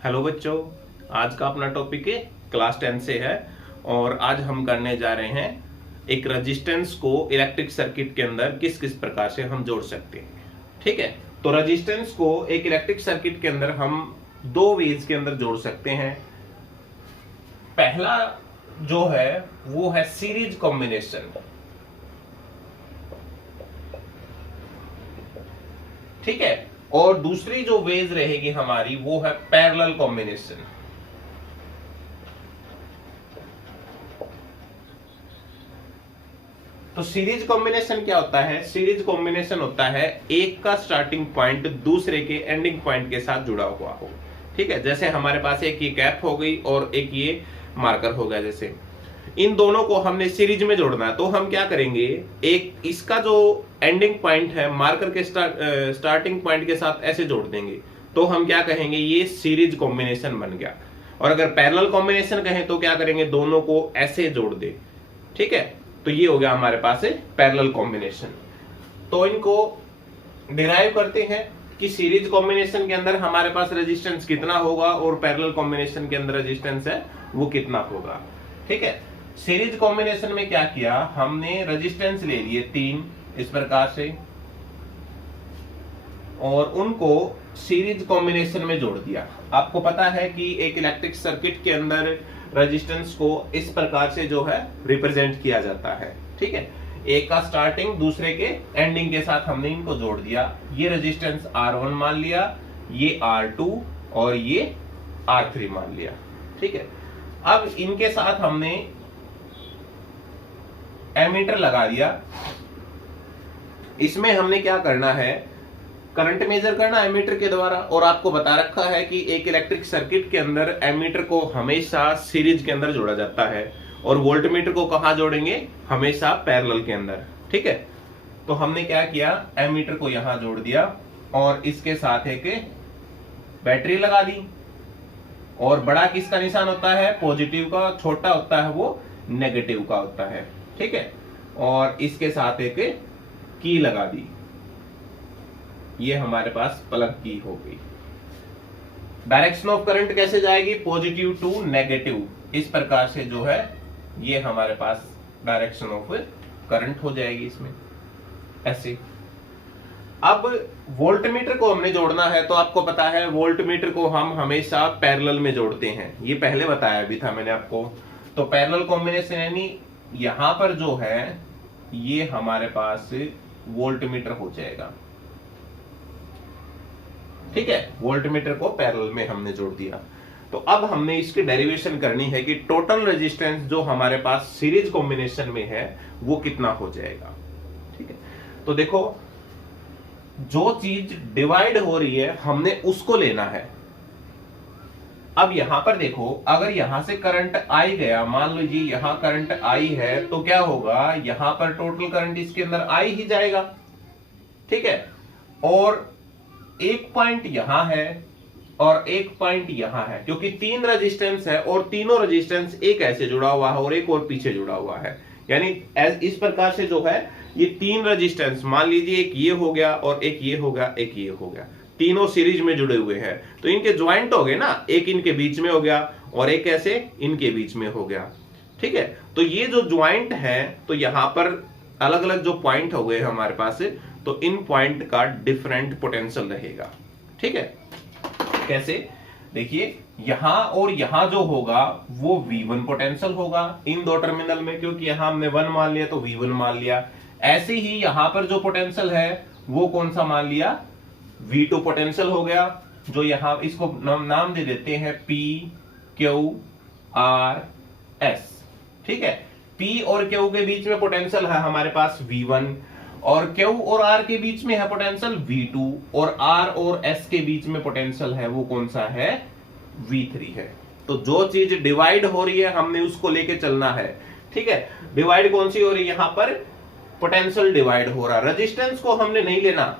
Hello बच्चों, आज का अपना टॉपिक है क्लास 10 से है। और आज हम करने जा रहे हैं एक रेजिस्टेंस को इलेक्ट्रिक सर्किट के अंदर किस किस प्रकार से हम जोड़ सकते हैं। ठीक है, तो रेजिस्टेंस को एक इलेक्ट्रिक सर्किट के अंदर हम दो वेज के अंदर जोड़ सकते हैं। पहला जो है वो है सीरीज कॉम्बिनेशन। ठीक है, और दूसरी जो वेज रहेगी हमारी वो है पैरेलल कॉम्बिनेशन। तो सीरीज कॉम्बिनेशन क्या होता है? सीरीज कॉम्बिनेशन होता है एक का स्टार्टिंग पॉइंट दूसरे के एंडिंग पॉइंट के साथ जुड़ा हुआ हो। ठीक है, जैसे हमारे पास एक ये कैप हो गई और एक ये मार्कर हो गया। जैसे इन दोनों को हमने सीरीज में जोड़ना है तो हम क्या करेंगे, एक इसका जो एंडिंग पॉइंट है मार्कर के स्टार्टिंग पॉइंट के साथ ऐसे जोड़ देंगे तो हम क्या कहेंगे, ये सीरीज कॉम्बिनेशन बन गया। और अगर पैरेलल कॉम्बिनेशन कहें तो क्या करेंगे, दोनों को ऐसे जोड़ दे। ठीक है, तो ये हो गया हमारे पास है पैरेलल कॉम्बिनेशन। तो इनको डिराइव करते हैं कि सीरीज कॉम्बिनेशन के अंदर हमारे पास रेजिस्टेंस कितना होगा और पैरेलल कॉम्बिनेशन के अंदर रेजिस्टेंस है वो कितना होगा। ठीक है, सीरीज कॉम्बिनेशन में क्या किया, हमने रेजिस्टेंस ले लिए 3 इस प्रकार से और उनको सीरीज कॉम्बिनेशन में जोड़ दिया। आपको पता है कि एक इलेक्ट्रिक सर्किट के अंदर रेजिस्टेंस को इस प्रकार से जो है रिप्रेजेंट किया जाता है। ठीक है, एक का स्टार्टिंग दूसरे के एंडिंग के साथ हमने इनको जोड़ दिया। ये रेजिस्टेंस R1 मान लिया, ये R2 और ये R3 मान लिया। ठीक है, अब इनके साथ हमने एमीटर लगा दिया। इसमें हमने क्या करना है, करंट मेजर करना एमीटर के द्वारा। और आपको बता रखा है कि एक इलेक्ट्रिक सर्किट के अंदर एमीटर को हमेशा सीरीज के अंदर जोड़ा जाता है और वोल्टमीटर को कहां जोड़ेंगे, हमेशा पैरेलल के अंदर। ठीक है, तो हमने क्या किया, एमीटर को यहां जोड़ दिया और इसके साथ एक बैटरी लगा दी। और बड़ा किसका निशान होता है, पॉजिटिव का, छोटा होता है वो नेगेटिव का होता है। ठीक है, और इसके साथ एक की लगा दी। ये हमारे पास प्लग की हो गई। डायरेक्शन ऑफ करंट कैसे जाएगी, पॉजिटिव टू नेगेटिव, इस प्रकार से जो है ये हमारे पास डायरेक्शन ऑफ करंट हो जाएगी इसमें ऐसे। अब वोल्टमीटर को हमने जोड़ना है तो आपको पता है वोल्टमीटर को हम हमेशा पैरेलल में जोड़ते हैं, ये पहले बताया भी था मैंने आपको। तो पैरेलल कॉम्बिनेशन यानी यहां पर जो है ये हमारे पास वोल्टमीटर हो जाएगा। ठीक है, वोल्टमीटर को पैरेलल में हमने जोड़ दिया। तो अब हमने इसकी डेरिवेशन करनी है कि टोटल रेजिस्टेंस जो हमारे पास सीरीज कॉम्बिनेशन में है वो कितना हो जाएगा। ठीक है, तो देखो जो चीज डिवाइड हो रही है हमने उसको लेना है। अब यहां पर देखो, अगर यहां से करंट आई गया, मान लीजिए यहां करंट आई है तो क्या होगा, यहां पर टोटल करंट इसके अंदर आई ही जाएगा। ठीक है, और एक पॉइंट यहां है और एक पॉइंट यहां है, क्योंकि 3 रेजिस्टेंस है और तीनों रेजिस्टेंस एक ऐसे जुड़ा हुआ है और एक और पीछे जुड़ा हुआ है। यानी इस प्रकार से जो है ये 3 रेजिस्टेंस, मान लीजिए एक ये हो गया और एक ये हो गया, एक ये हो गया, तीनों सीरीज में जुड़े हुए हैं तो इनके ज्वाइंट हो गए ना, एक इनके बीच में हो गया और एक ऐसे इनके बीच में हो गया। ठीक है, तो ये जो ज्वाइंट है तो यहां पर अलग अलग जो पॉइंट हो गए हमारे पास, तो इन पॉइंट का डिफरेंट पोटेंशियल रहेगा। ठीक है, कैसे, देखिए यहां और यहां जो होगा वो V1 पोटेंशियल होगा इन दो टर्मिनल में, क्योंकि यहां हमने 1 मान लिया तो V1 मान लिया। ऐसे ही यहां पर जो पोटेंशियल है वो कौन सा मान लिया, V2 पोटेंशियल हो गया, जो यहां इसको नाम दे देते हैं P Q R S। ठीक है, P और Q के बीच में पोटेंशियल है हमारे पास V1 और Q और R के बीच में है पोटेंशियल V2 और R और S के बीच में पोटेंशियल है वो कौन सा है, V3 है। तो जो चीज डिवाइड हो रही है हमने उसको लेके चलना है। ठीक है, डिवाइड कौन सी हो रही है, यहां पर पोटेंशियल डिवाइड हो रहा, रेजिस्टेंस को हमने नहीं लेना।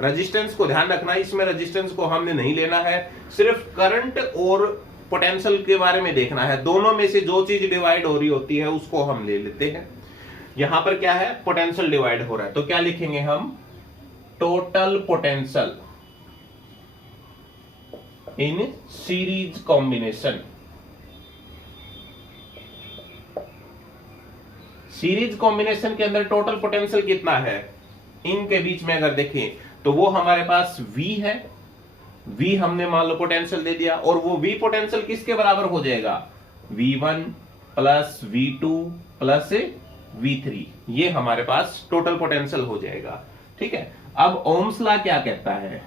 रेजिस्टेंस को ध्यान रखना, इसमें रेजिस्टेंस को हमने नहीं लेना है, सिर्फ करंट और पोटेंशियल के बारे में देखना है। दोनों में से जो चीज डिवाइड हो रही होती है उसको हम ले लेते हैं। यहां पर क्या है, पोटेंशियल डिवाइड हो रहा है तो क्या लिखेंगे हम, total potential in series combination. Series combination के अंदर टोटल पोटेंशियल कितना है इनके बीच में अगर देखें तो वो हमारे पास V है। V हमने मान लो पोटेंशियल दे दिया और वो V पोटेंशियल किसके बराबर हो जाएगा, V1 plus V2 plus V3, ये हमारे पास टोटल पोटेंशियल हो जाएगा। ठीक है, अब ओम्स लॉ क्या कहता है,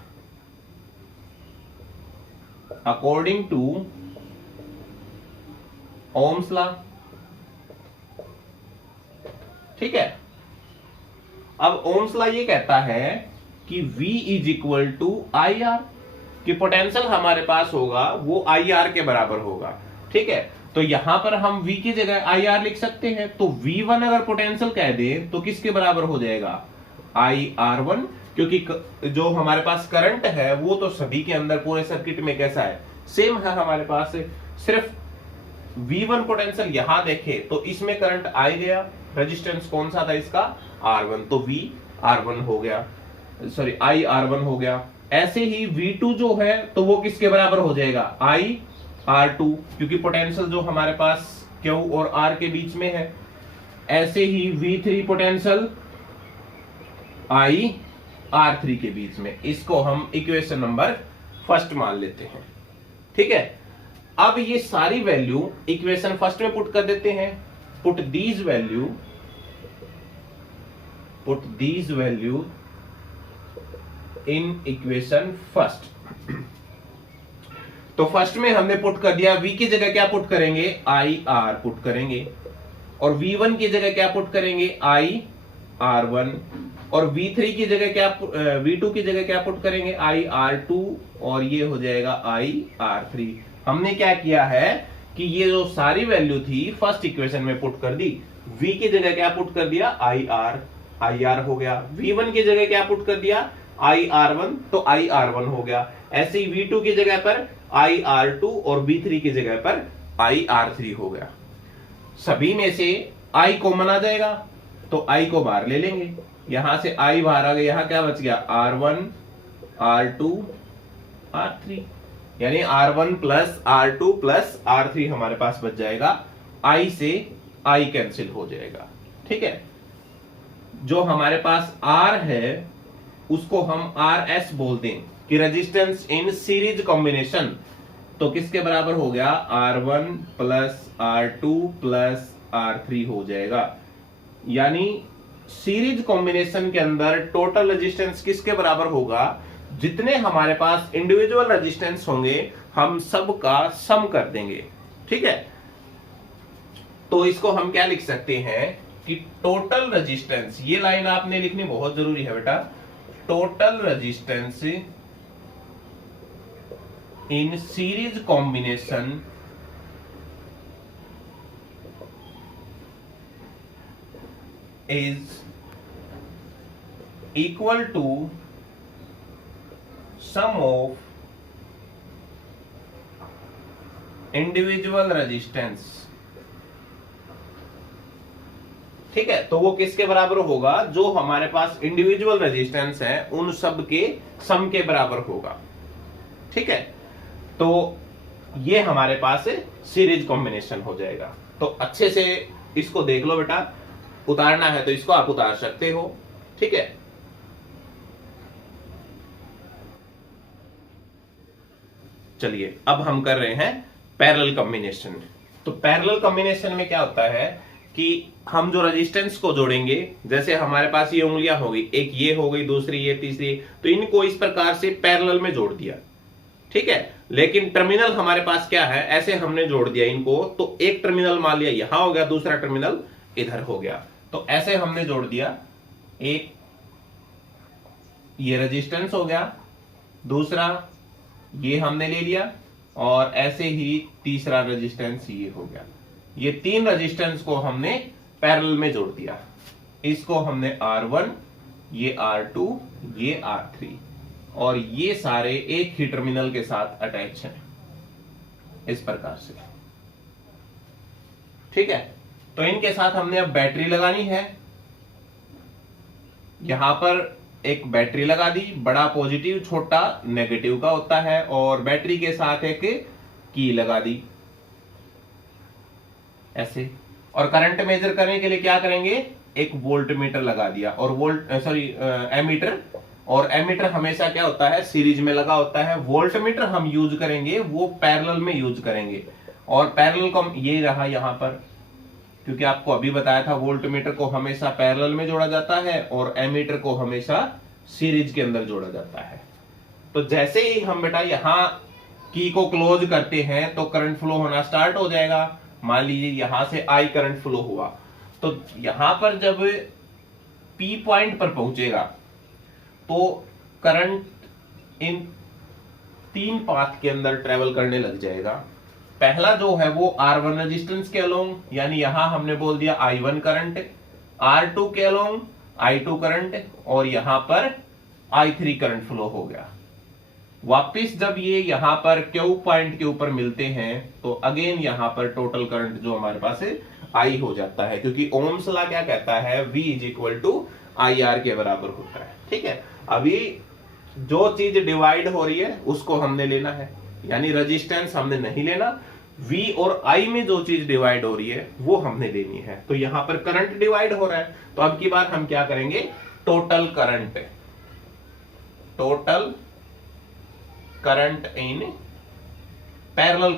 अकॉर्डिंग टू ओम्स लॉ, ठीक है, अब ओम्स लॉ ये कहता है कि V is equal to I R, कि पोटेंशियल हमारे पास होगा वो आई आर के बराबर होगा। ठीक है, तो यहां पर हम V की जगह आई आर लिख सकते हैं, तो V1 अगर पोटेंशियल कह दे तो किसके बराबर हो जाएगा, आई आर वन, क्योंकि जो हमारे पास करंट है वो तो सभी के अंदर पूरे सर्किट में कैसा है, सेम है हमारे पास। सिर्फ V1 पोटेंशियल यहां देखे तो इसमें करंट आई गया, रेजिस्टेंस कौन सा था इसका, R1, तो V R1 हो गया, सॉरी I R1 हो गया। ऐसे ही V2 जो है तो वो किसके बराबर हो जाएगा, I R2, क्योंकि पोटेंशियल जो हमारे पास Q और R के बीच में है। ऐसे ही V3 पोटेंशियल I R3 के बीच में, इसको हम इक्वेशन नंबर फर्स्ट मान लेते हैं। ठीक है, अब ये सारी वैल्यू इक्वेशन फर्स्ट में पुट कर देते हैं, put these value in equation first. तो फर्स्ट में हमने पुट कर दिया, V की जगह क्या पुट करेंगे, आई आर पुट करेंगे, और V1 की जगह क्या पुट करेंगे, आई R1, और V3 की जगह क्या, V2 की जगह क्या पुट करेंगे, आई R2, और ये हो जाएगा आई R3। हमने क्या किया है कि ये जो सारी वैल्यू थी फर्स्ट इक्वेशन में पुट कर दी। V की जगह क्या पुट कर दिया, आई आर हो गया। V1 की जगह क्या पुट कर दिया, आई R1, तो आई R1 हो गया। ऐसे ही V2 की जगह पर आई R2 और V3 की जगह पर आई R3 हो गया। सभी में से I कॉमन आ जाएगा तो I को बाहर ले लेंगे, यहां से I बाहर आ गया, यहां क्या बच गया, R1 R2 R3, यानी R1 plus R2 plus R3 हमारे पास बच जाएगा। I से I कैंसिल हो जाएगा। ठीक है, जो हमारे पास R है उसको हम RS बोल दें कि रेजिस्टेंस इन सीरीज कॉम्बिनेशन, तो किसके बराबर हो गया, R1 plus R2 plus R3 हो जाएगा। यानी सीरीज कॉम्बिनेशन के अंदर टोटल रेजिस्टेंस किसके बराबर होगा, जितने हमारे पास इंडिविजुअल रेजिस्टेंस होंगे हम सब का सम कर देंगे। ठीक है, तो इसको हम क्या लिख सकते हैं कि टोटल रेजिस्टेंस, ये लाइन आपने लिखनी बहुत जरूरी है बेटा, total resistance in series combination is equal to sum of individual resistance। ठीक है, तो वो किसके बराबर होगा, जो हमारे पास इंडिविजुअल रेजिस्टेंस है उन सब के सम के बराबर होगा। ठीक है, तो ये हमारे पास सीरीज कॉम्बिनेशन हो जाएगा। तो अच्छे से इसको देख लो बेटा, उतारना है तो इसको आप उतार सकते हो। ठीक है, चलिए अब हम कर रहे हैं पैरेलल कॉम्बिनेशन। तो पैरेलल कॉम्बिनेशन में क्या होता है कि हम जो रेजिस्टेंस को जोड़ेंगे, जैसे हमारे पास ये उंगलियां होगी, एक ये हो गई, दूसरी ये, तीसरी, तो इनको इस प्रकार से पैरेलल में जोड़ दिया। ठीक है, लेकिन टर्मिनल हमारे पास क्या है, ऐसे हमने जोड़ दिया इनको, तो एक टर्मिनल मान लिया यहां हो गया, दूसरा टर्मिनल इधर हो गया, तो ऐसे हमने जोड़ दिया। एक ये रेजिस्टेंस हो गया, दूसरा ये हमने ले लिया, और ऐसे ही तीसरा रेजिस्टेंस ये हो गया। ये तीन रेजिस्टेंस को हमने पैरेलल में जोड़ दिया। इसको हमने R1, ये R2, ये R3, और ये सारे एक ही टर्मिनल के साथ अटैच हैं इस प्रकार से। ठीक है, तो इनके साथ हमने अब बैटरी लगानी है। यहां पर एक बैटरी लगा दी, बड़ा पॉजिटिव छोटा नेगेटिव का होता है, और बैटरी के साथ एक की लगा दी ऐसे। और करंट मेजर करने के लिए क्या करेंगे, एक वोल्ट मीटर लगा दिया, और एमीटर, और एमीटर हमेशा क्या होता है, सीरीज में लगा होता है। वोल्ट मीटर हम यूज करेंगे वो पैरेलल में यूज करेंगे, और पैरेलल को ये रहा यहां पर, क्योंकि आपको अभी बताया था वोल्ट मीटर को हमेशा पैरेलल में जोड़ा जाता है और एमीटर को हमेशा सीरीज के अंदर जोड़ा जाता है। तो जैसे ही हम बेटा यहां की को क्लोज करते हैं तो करंट फ्लो होना स्टार्ट हो जाएगा। मान लीजिए यहां से आई करंट फ्लो हुआ, तो यहां पर जब पी पॉइंट पर पहुंचेगा तो करंट इन 3 पाथ के अंदर ट्रेवल करने लग जाएगा। पहला जो है वो R1 रेजिस्टेंस के अलोंग, यानी यहां हमने बोल दिया I1 करंट, R2 के अलोंग I2 करंट, और यहां पर I3 करंट फ्लो हो गया। वापिस जब ये यहां पर Q पॉइंट के ऊपर मिलते हैं तो अगेन यहां पर टोटल करंट जो हमारे पास है I हो जाता है, क्योंकि ओम्स लॉ क्या कहता है, V is equal to IR के बराबर होता है। ठीक है, अभी जो चीज डिवाइड हो रही है उसको हमने लेना है, यानी रेजिस्टेंस हमने नहीं लेना, V और I में जो चीज डिवाइड हो रही है वो हमने लेनी है। तो यहां पर करंट डिवाइड हो रहा है, तो अब की बार हम क्या करेंगे, total current in parallel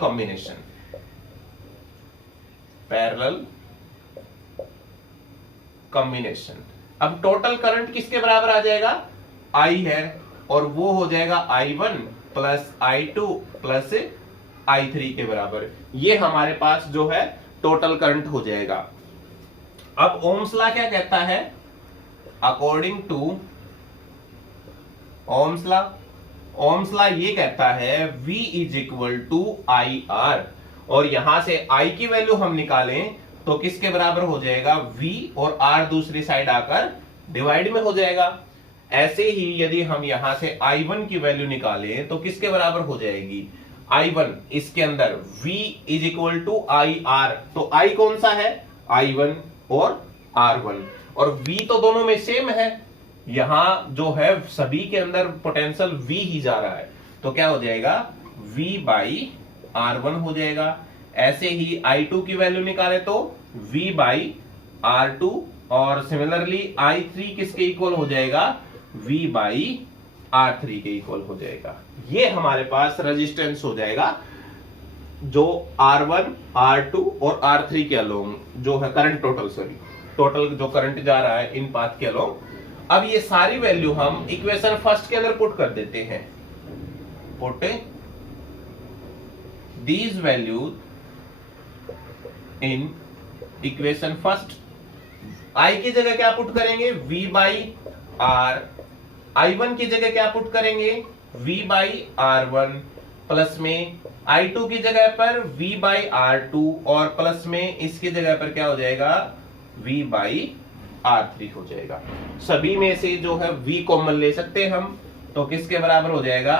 combination, अब टोटल करंट किसके बराबर आ जाएगा, I है, और वो हो जाएगा I1 plus I2 plus I3 के बराबर। ये हमारे पास जो है टोटल करंट हो जाएगा। अब ओम्स लॉ क्या कहता है, अकॉर्डिंग टू ओम्स लॉ ये कहता है V is equal to IR, और यहां से I की वैल्यू हम निकालें तो किसके बराबर हो जाएगा, V और R दूसरी साइड आकर डिवाइड में हो जाएगा। ऐसे ही यदि हम यहां से I1 की वैल्यू निकालें तो किसके बराबर हो जाएगी, I1 इसके अंदर V is equal to IR, तो I कौन सा है, I1 और R1, और V तो दोनों में सेम है, यहां जो है सभी के अंदर पोटेंशियल V ही जा रहा है, तो क्या हो जाएगा, V बाई R1 हो जाएगा। ऐसे ही I2 की वैल्यू निकाले तो V बाई R2, और सिमिलरली I3 किसके इक्वल हो जाएगा, V बाई R3 के इक्वल हो जाएगा। ये हमारे पास रेजिस्टेंस हो जाएगा जो R1, R2 और R3 के अलोंग जो है करंट टोटल जो करंट जा रहा है इन पाथ के अलोंग। अब ये सारी वैल्यू हम इक्वेशन फर्स्ट के अंदर पुट कर देते हैं, put these values in equation first. I की जगह क्या पुट करेंगे, V बाई R, I1 की जगह क्या पुट करेंगे, V बाई R1, प्लस में I2 की जगह पर V बाई R2, और प्लस में इसकी जगह पर क्या हो जाएगा, V बाई R3 हो जाएगा। सभी में से जो है V कॉमन ले सकते हैं हम, तो किसके बराबर हो जाएगा,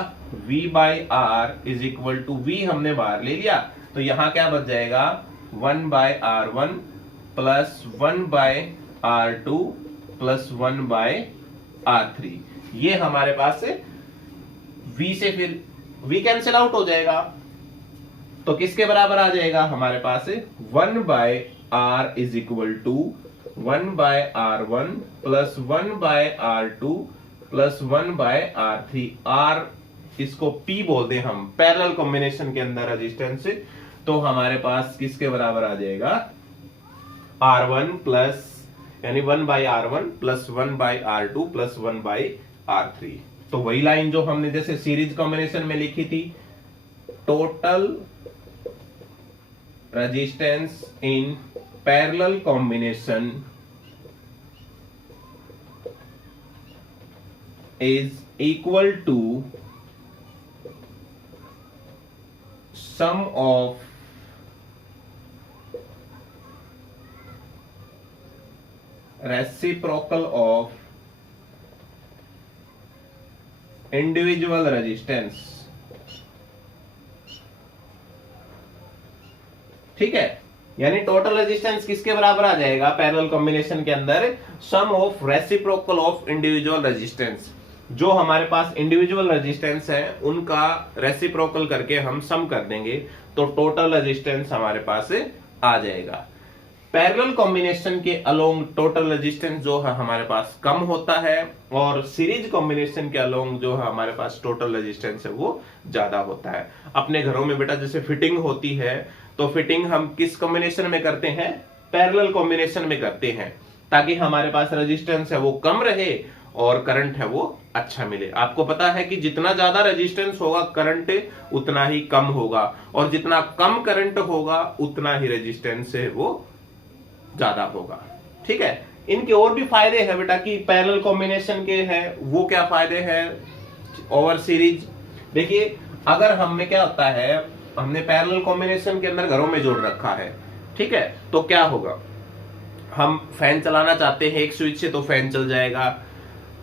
V by R is equal to V हमने बाहर ले लिया, तो यहां क्या बच जाएगा, 1 by R1 plus 1 by R2 plus 1 by R3। ये हमारे पास से V से फिर V कैंसिल आउट हो जाएगा, तो किसके बराबर आ जाएगा हमारे पास 1 by R is equal to 1 by R1 plus 1 by R2 plus 1 by R3। R इसको P बोलते हैं हम पैरेलल कॉम्बिनेशन के अंदर रेजिस्टेंस, तो हमारे पास किसके बराबर आ जाएगा, R1 प्लस यानी 1 by R1 plus 1 by R2 plus 1 by R3। तो वही लाइन जो हमने जैसे सीरीज कॉम्बिनेशन में लिखी थी, total resistance in parallel combination is equal to sum of reciprocal of individual resistance. ठीक है, यानी टोटल रेजिस्टेंस किसके बराबर आ जाएगा पैरेलल कॉम्बिनेशन के अंदर, sum of reciprocal of individual resistance. जो हमारे पास इंडिविजुअल रेजिस्टेंस है उनका रेसिप्रोकल करके हम सम कर देंगे तो टोटल रेजिस्टेंस हमारे पास आ जाएगा। पैरेलल कॉम्बिनेशन के अलोंग टोटल रेजिस्टेंस जो है हमारे पास कम होता है और सीरीज कॉम्बिनेशन के अलोंग जो है हमारे पास टोटल रेजिस्टेंस है वो ज्यादा होता है। अपने घरों में बेटा जैसे फिटिंग होती है तो फिटिंग हम किस कॉम्बिनेशन में करते हैं, पैरेलल कॉम्बिनेशन में करते हैं, ताकि हमारे पास रेजिस्टेंस है वो कम रहे और करंट है वो अच्छा मिले। आपको पता है कि जितना ज्यादा रेजिस्टेंस होगा करंट उतना ही कम होगा और जितना कम करंट होगा उतना ही रेजिस्टेंस है वो ज्यादा होगा। ठीक है, इनके और भी फायदे हैं बेटा कि पैरेलल कॉम्बिनेशन के हैं, वो क्या फायदे हैं ओवर सीरीज। देखिए अगर हमने क्या होता है, हमने पैरेलल कॉम्बिनेशन के अंदर घरों में जोड़ रखा है, ठीक है, तो क्या होगा, हम फैन चलाना चाहते हैं एक स्विच से तो फैन चल जाएगा,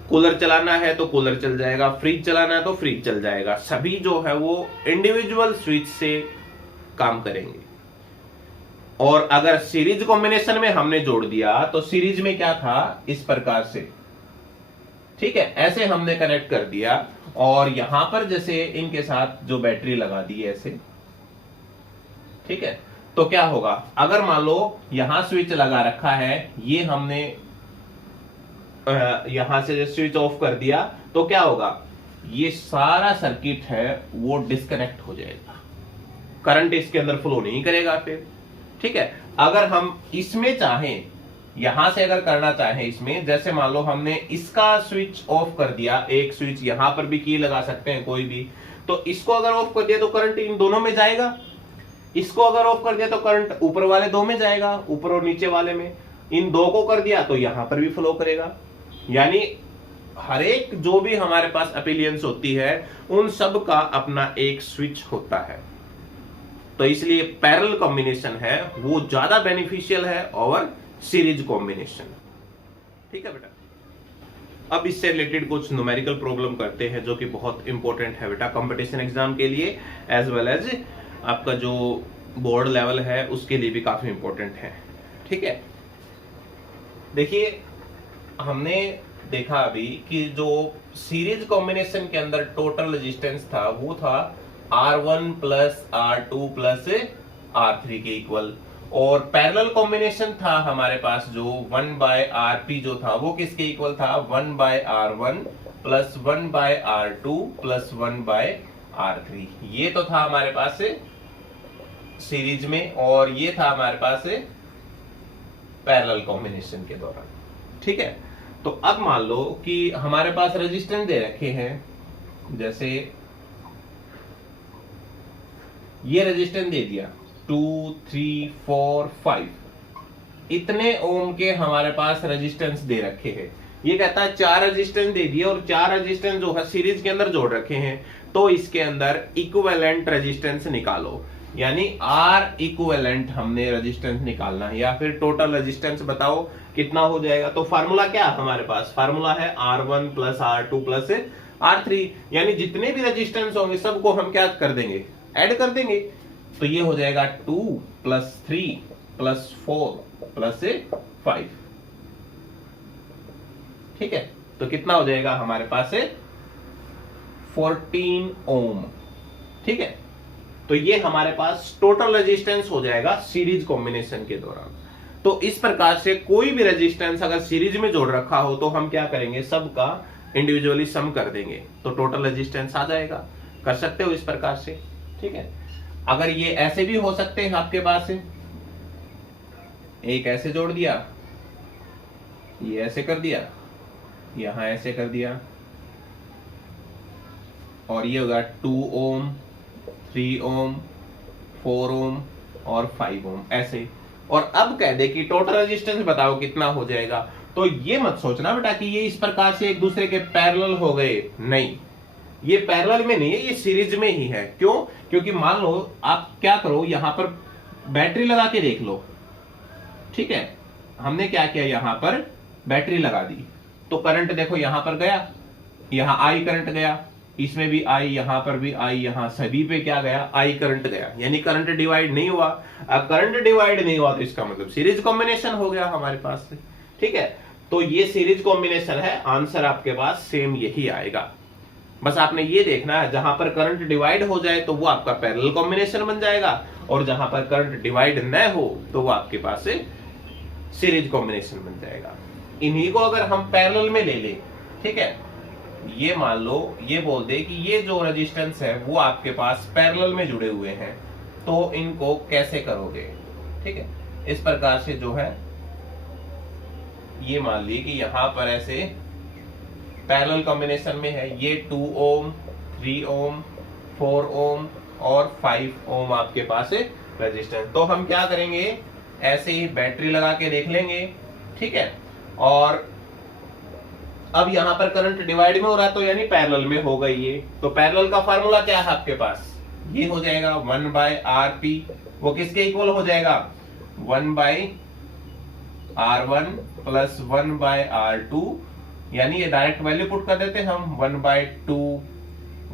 कूलर चलाना है तो कूलर चल जाएगा, फ्रिज चलाना है तो फ्रिज चल जाएगा। सभी जो है वो इंडिविजुअल स्विच से काम करेंगे। और अगर सीरीज कॉम्बिनेशन में हमने जोड़ दिया तो सीरीज में क्या था, इस प्रकार से, ठीक है, ऐसे हमने कनेक्ट कर दिया और यहां पर जैसे इनके साथ जो बैटरी लगा दी ऐसे, ठीक है, तो क्या होगा, अगर मान लो यहां स्विच लगा रखा है, ये हमने यहां से स्विच ऑफ कर दिया तो क्या होगा, ये सारा सर्किट है वो डिस्कनेक्ट हो जाएगा, करंट इसके अंदर फ्लो नहीं करेगा फिर। ठीक है, अगर हम इसमें चाहें, यहां से अगर करना चाहें इसमें, जैसे मान लो हमने इसका स्विच ऑफ कर दिया, एक स्विच यहां पर भी की लगा सकते हैं कोई भी, तो इसको अगर ऑफ कर दिया तो करंट इन दोनों में जाएगा, इसको अगर ऑफ कर दिया तो करंट ऊपर वाले दो में जाएगा, ऊपर और नीचे वाले में, इन दो को कर दिया तो यहां पर भी फ्लो करेगा। यानी हर एक जो भी हमारे पास अपिलियंस होती है उन सब का अपना एक स्विच होता है, तो इसलिए पैरेलल कॉम्बिनेशन है वो ज्यादा बेनिफिशियल है ओवर सीरीज कॉम्बिनेशन। ठीक है बेटा, अब इससे रिलेटेड कुछ न्यूमेरिकल प्रॉब्लम करते हैं जो कि बहुत इंपॉर्टेंट है बेटा कंपटीशन एग्जाम के लिए, एज वेल एज आपका जो बोर्ड लेवल है उसके लिए भी काफी इंपॉर्टेंट है। ठीक है, देखिए हमने देखा अभी कि जो सीरीज कॉम्बिनेशन के अंदर टोटल रेजिस्टेंस था वो था R1 plus R2 plus R3 के इक्वल, और पैरेलल कॉम्बिनेशन था हमारे पास जो 1/RP जो था वो किसके इक्वल था, 1/R1 plus 1/R2 plus 1/R3। ये तो था हमारे पास सीरीज में और ये था हमारे पास पैरेलल कॉम्बिनेशन के दौरान। ठीक है, तो अब मान लो कि हमारे पास रेजिस्टेंस दे रखे हैं, जैसे ये रेजिस्टेंस दे दिया 2 3 4 5, इतने ओम के हमारे पास रेजिस्टेंस दे रखे हैं। ये कहता है 4 रेजिस्टेंस दे दिए और 4 रेजिस्टेंस जो है सीरीज के अंदर जोड़ रखे हैं, तो इसके अंदर इक्विवेलेंट रेजिस्टेंस निकालो, यानी R इक्विवेलेंट हमने रेजिस्टेंस निकालना है, या फिर टोटल रेजिस्टेंस बताओ कितना हो जाएगा। तो फार्मूला क्या है हमारे पास, फार्मूला है R1 plus R2 plus R3, यानी जितने भी रेजिस्टेंस होंगे सबको हम क्या कर देंगे, ऐड कर देंगे, तो ये हो जाएगा 2 प्लस 3 प्लस 4 प्लस 5। ठीक है, तो कितना हो जाएगा हमारे पास 14 ओम। ठीक है, तो ये हमारे पास टोटल रेजिस्टेंस हो जाएगा सीरीज कॉम्बिनेशन के दौरान। तो इस प्रकार से कोई भी रेजिस्टेंस अगर सीरीज में जोड़ रखा हो तो हम क्या करेंगे, सबका इंडिविजुअली सम कर देंगे तो टोटल रेजिस्टेंस आ जाएगा। कर सकते हो इस प्रकार से। ठीक है, अगर ये ऐसे भी हो सकते हैं आपके पास, एक ऐसे जोड़ दिया, ये ऐसे कर दिया, यहां ऐसे कर दिया, और ये होगा 2 ओम 3 ओम 4 ओम और 5 ओम ऐसे, और अब कह दे कि टोटल रेजिस्टेंस बताओ कितना हो जाएगा। तो ये मत सोचना बेटा कि ये इस प्रकार से एक दूसरे के पैरेलल हो गए, नहीं, ये पैरेलल में नहीं है, ये सीरीज में ही है। क्यों, क्योंकि मान लो आप क्या करो, यहां पर बैटरी लगा के देख लो। ठीक है, हमने क्या किया, यहां पर बैटरी लगा दी तो करंट देखो यहां पर गया, यहां आई करंट गया, इसमें भी आई, यहां पर भी आई, यहां सभी पे क्या गया, आई करंट गया, यानी करंट डिवाइड नहीं हुआ। अब करंट डिवाइड नहीं हुआ तो इसका मतलब सीरीज कॉम्बिनेशन हो गया हमारे पास से। ठीक है, तो ये सीरीज कॉम्बिनेशन है, आंसर आपके पास सेम यही आएगा। बस आपने ये देखना है, जहां पर करंट डिवाइड हो जाए तो वो आपका पैरेलल कॉम्बिनेशन बन जाएगा, और जहां पर करंट डिवाइड न हो तो वो आपके पास से सीरीज कॉम्बिनेशन बन जाएगा। इन्हीं को अगर हम पैरेलल में ले लें, ठीक है, ये मान लो, ये बोल दे कि ये जो रेजिस्टेंस है वो आपके पास पैरेलल में जुड़े हुए हैं, तो इनको कैसे करोगे। ठीक है, इस प्रकार से जो है, ये मान लीजिए कि यहां पर ऐसे पैरेलल कॉम्बिनेशन में है, ये 2 ओम, 3 ओम, 4 ओम और 5 ओम आपके पास है रेजिस्टेंस। तो हम क्या करेंगे, ऐसे ही बैटरी लगा के देख लेंगे। ठीक है, और अब यहां पर करंट डिवाइड में हो रहा है, तो यानी पैरेलल में होगा ये। तो पैरेलल का फार्मूला क्या है आपके पास, ये हो जाएगा 1/RP। वो किसके इक्वल हो जाएगा, 1/R1 प्लस 1/R2, यानी ये डायरेक्ट वैल्यू पुट कर देते हैं हम, 1/2,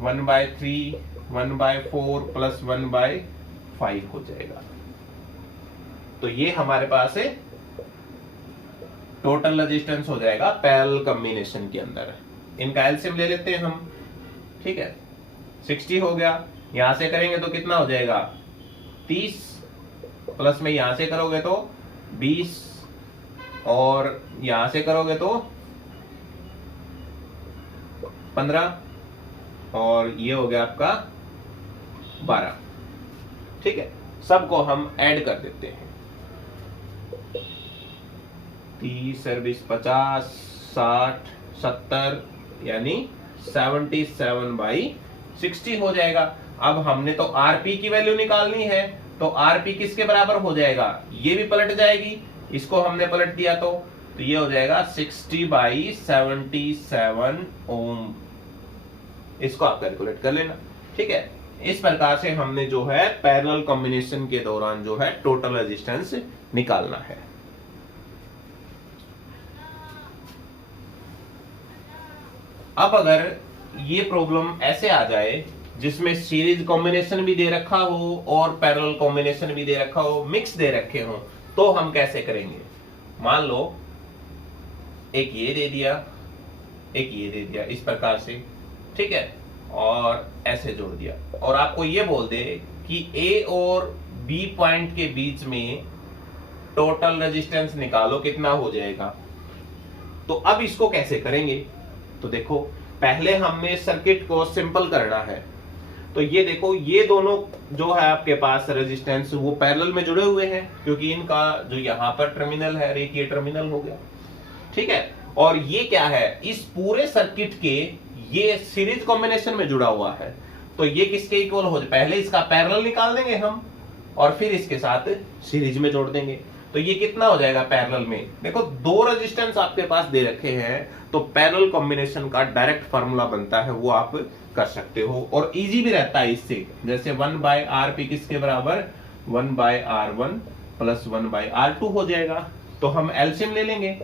1/3, 1/4 प्लस 1/5 हो जाएगा। तो ये हमारे पास है टोटल रेजिस्टेंस हो जाएगा पैरेलल कॉम्बिनेशन के अंदर। इनका एलसीएम ले लेते हैं हम। ठीक है, 60 हो गया, यहां से करेंगे तो कितना हो जाएगा, 30, प्लस में यहां से करोगे तो 20, और यहां से करोगे तो 15, और ये हो गया आपका 12। ठीक है, सबको हम ऐड कर देते हैं, 30 और 20 50, 60, 70, यानी 77/60 हो जाएगा। अब हमने तो आरपी की वैल्यू निकालनी है, तो आरपी किसके बराबर हो जाएगा, ये भी पलट जाएगी, इसको हमने पलट दिया तो ये हो जाएगा 60/77 ओम। इसको आप कैलकुलेट कर लेना। ठीक है, इस प्रकार से हमने जो है पैरेलल कॉम्बिनेशन के दौरान जो है टोटल रेजिस्टेंस निकालना है। अब अगर ये प्रॉब्लम ऐसे आ जाए जिसमें सीरीज कॉम्बिनेशन भी दे रखा हो और पैरेलल कॉम्बिनेशन भी दे रखा हो, मिक्स दे रखे हो, तो हम कैसे करेंगे। मान लो एक ये दे दिया, एक ये दे दिया, इस प्रकार से। ठीक है, और ऐसे जोड़ दिया, और आपको ये बोल दे कि ए और बी पॉइंट के बीच में टोटल रेजिस्टेंस निकालो, कितना हो जाएगा। तो अब इसको कैसे करेंगे, तो देखो पहले हमें सर्किट को सिंपल करना है। तो ये देखो, ये दोनों जो है आपके पास रेजिस्टेंस वो पैरेलल में जुड़े हुए हैं, क्योंकि इनका जो यहाँ पर टर्मिनल है, एक ये टर्मिनल हो गया। ठीक है, और ये क्या है, इस पूरे सर्किट के ये सीरीज कॉम्बिनेशन में जुड़ा हुआ है, तो ये किसके इक्वल हो जाए, पहले इसका पैरेलल निकाल देंगे हम और फिर इसके साथ सीरीज में जोड़ देंगे। तो ये कितना हो जाएगा पैरेलल में, देखो दो रेजिस्टेंस आपके पास दे रखे हैं, तो पैरेलल कॉम्बिनेशन का डायरेक्ट फार्मूला बनता है, वो आप कर सकते हो और इजी भी रहता है इससे। जैसे 1/RP किसके बराबर, 1/R1 प्लस 1/R2 हो जाएगा। तो हम एलसीएम ले लेंगे,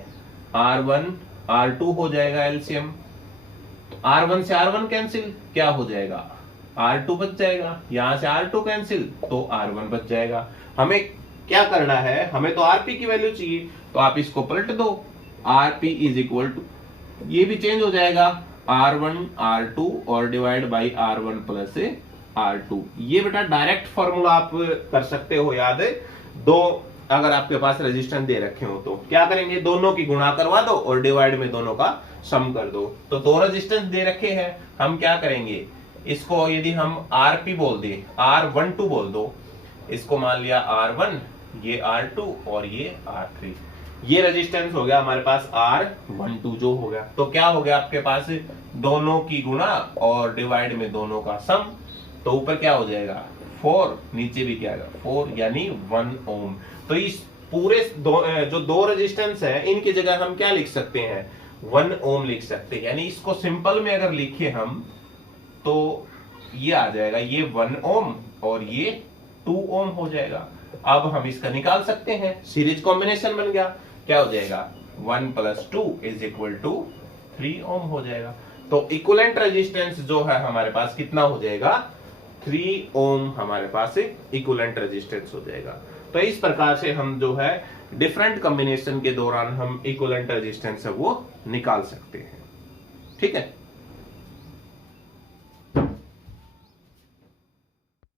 R1 R2 हो जाएगा एलसीएम, R1 से R1 कैंसिल, क्या हो जाएगा, R2 बच जाएगा, यहां से R2 कैंसिल तो R1 बच जाएगा। हमें क्या करना है, हमें तो RP की वैल्यू चाहिए, तो आप इसको पलट दो, RP इज इक्वल टू, ये भी चेंज हो जाएगा, R1 R2 और divide by R1 plus R2। ये बेटा डायरेक्ट फॉर्मूला आप कर सकते हो याद है। दो अगर आपके पास रेजिस्टेंस दे रखे हो तो क्या करेंगे, दोनों की गुणा करवा दो और डिवाइड में दोनों का सम कर दो। तो दो रेजिस्टेंस दे रखे हैं, हम क्या करेंगे, इसको यदि हम RP बोल दे, R12 बोल दो, इसको मान लिया R1, ये R2 और ये R3, ये रेजिस्टेंस हो गया हमारे पास R12 जो हो गया। तो क्या हो गया आपके पास, दोनों की गुणा और डिवाइड में दोनों का सम, तो ऊपर क्या हो जाएगा 4, नीचे भी क्या आएगा 4, यानी 1 ओम। तो इस पूरे जो दो रेजिस्टेंस है इनकी जगह हम क्या लिख सकते हैं, 1 ओम लिख सकते हैं। यानी इसको सिंपल में अगर लिखे हम तो ये आ जाएगा, ये 1 ओम और ये 2 ओम हो जाएगा। अब हम इसका निकाल सकते हैं, सीरीज कॉम्बिनेशन बन गया, क्या हो जाएगा 1 + 2 = 3 ओम हो जाएगा। तो इक्विवेलेंट रेजिस्टेंस जो है हमारे पास कितना हो जाएगा, 3 ओम हमारे पास एक इक्विवेलेंट रेजिस्टेंस हो जाएगा। तो इस प्रकार से हम जो है डिफरेंट कॉम्बिनेशन के दौरान हम इक्विवेलेंट रेजिस्टेंस है वो निकाल सकते हैं। ठीक है।